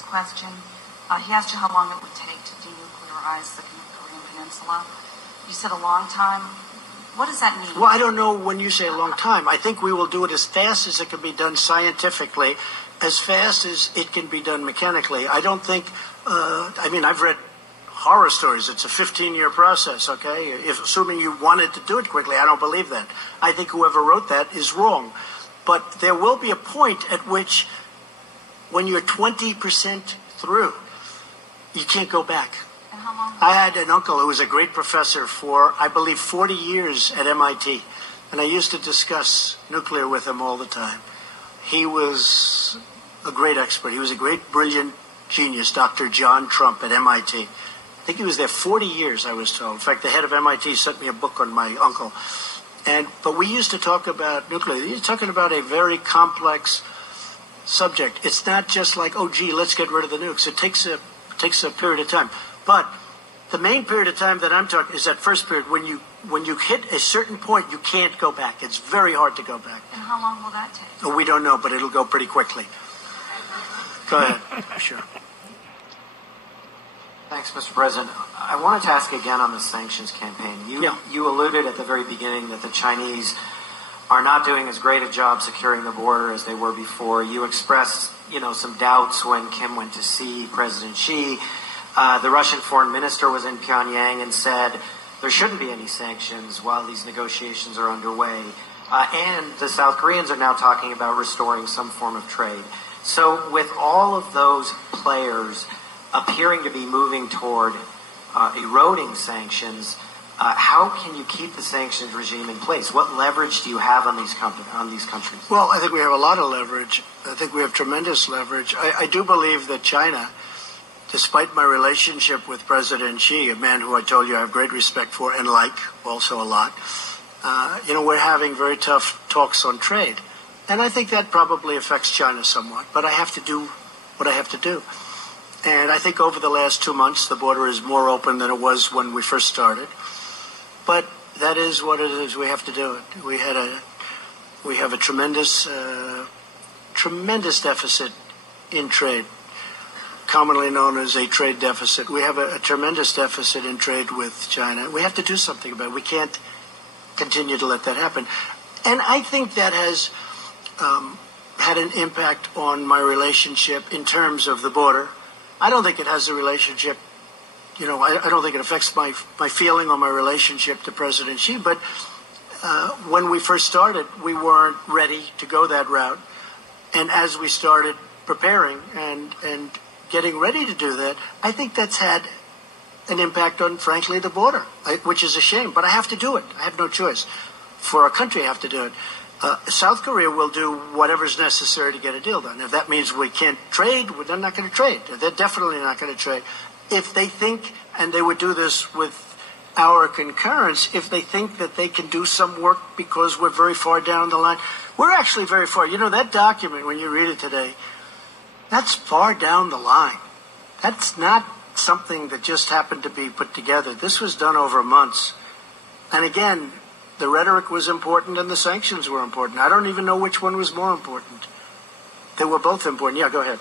his question. He asked you how long it would take to denuclearize the Korean Peninsula. You said a long time. What does that mean? Well, I don't know when you say a long time. I think we will do it as fast as it can be done scientifically, as fast as it can be done mechanically. I don't think, I've read horror stories. It's a 15-year process, okay? Assuming you wanted to do it quickly, I don't believe that. I think whoever wrote that is wrong. But there will be a point at which, when you're 20% through, you can't go back. And how long? I had an uncle who was a great professor for, I believe, 40 years at MIT. And I used to discuss nuclear with him all the time. He was a great expert. He was a great, brilliant genius, Dr. John Trump at MIT. I think he was there 40 years, I was told. In fact, the head of MIT sent me a book on my uncle. But we used to talk about nuclear. You're talking about a very complex subject. It's not just like, oh, gee, let's get rid of the nukes. It takes a period of time. But the main period of time that I'm talking is that first period. When you hit a certain point, you can't go back. It's very hard to go back. And how long will that take? Oh, we don't know, but it'll go pretty quickly. Go ahead. Sure. Thanks, Mr. President. I wanted to ask again on the sanctions campaign. You alluded at the very beginning that the Chinese are not doing as great a job securing the border as they were before. You expressed, some doubts when Kim went to see President Xi. The Russian foreign minister was in Pyongyang and said there shouldn't be any sanctions while these negotiations are underway. And the South Koreans are now talking about restoring some form of trade. So with all of those players appearing to be moving toward eroding sanctions, how can you keep the sanctions regime in place? What leverage do you have on these countries? Well, I think we have a lot of leverage. I think we have tremendous leverage. I do believe that China, despite my relationship with President Xi, a man who I told you I have great respect for and like also a lot, we're having very tough talks on trade. And I think that probably affects China somewhat. But I have to do what I have to do. And I think over the last 2 months, the border is more open than it was when we first started. But that is what it is. We have to do it. We have a tremendous deficit in trade, commonly known as a trade deficit. We have a tremendous deficit in trade with China. We have to do something about it. We can't continue to let that happen. And I think that has had an impact on my relationship in terms of the border. I don't think it has a relationship, I don't think it affects my feeling or my relationship to President Xi. But when we first started, we weren't ready to go that route. And as we started preparing and getting ready to do that, I think that's had an impact on, frankly, the border, which is a shame. But I have to do it. I have no choice. For our country, I have to do it. South Korea will do whatever's necessary to get a deal done. If that means we can't trade, they're not going to trade. They're definitely not going to trade. If they think, and they would do this with our concurrence, if they think that they can do some work because we're very far down the line, we're actually very far. That document, when you read it today, that's far down the line. That's not something that just happened to be put together. This was done over months. And again, the rhetoric was important and the sanctions were important. I don't even know which one was more important. They were both important. Yeah, go ahead.